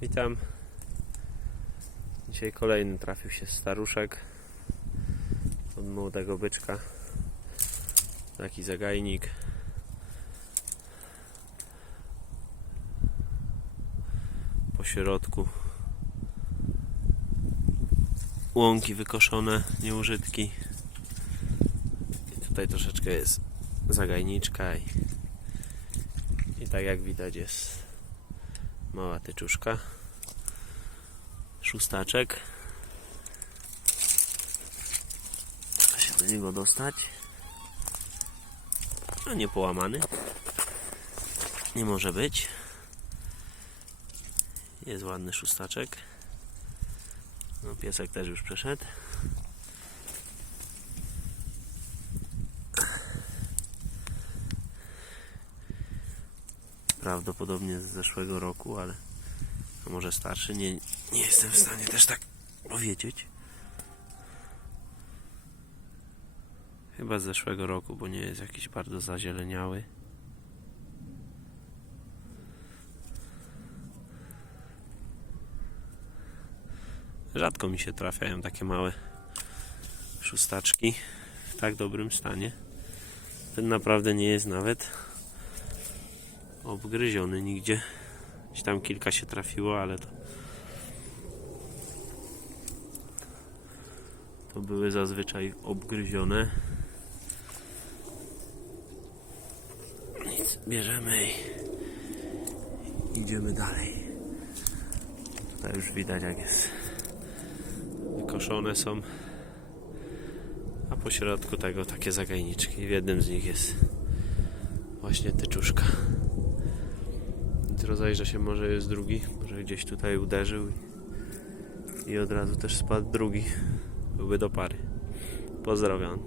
Witam. Dzisiaj kolejny trafił się staruszek od młodego byczka. Taki zagajnik. Po środku łąki wykoszone, nieużytki. I tutaj troszeczkę jest zagajniczka i, i tak jak widać jest mała tyczuszka szóstaczek. Da się do niego dostać. A nie połamany nie może być. Jest ładny szóstaczek. No piesek też już przeszedł prawdopodobnie z zeszłego roku, ale może starszy, nie, nie jestem w stanie też tak powiedzieć. Chyba z zeszłego roku, bo nie jest jakiś bardzo zazieleniały. Rzadko mi się trafiają takie małe szóstaczki w tak dobrym stanie. Ten naprawdę nie jest nawet obgryziony nigdzie. Gdzieś tam kilka się trafiło, ale to to były zazwyczaj obgryzione. Nic, bierzemy i idziemy dalej. Tutaj już widać jak jest wykoszone są. A po środku tego takie zagajniczki. W jednym z nich jest właśnie tyczuszka. Więc rozejrzę się, może jest drugi, może gdzieś tutaj uderzył i od razu też spadł drugi. Byłby do pary. Pozdrawiam.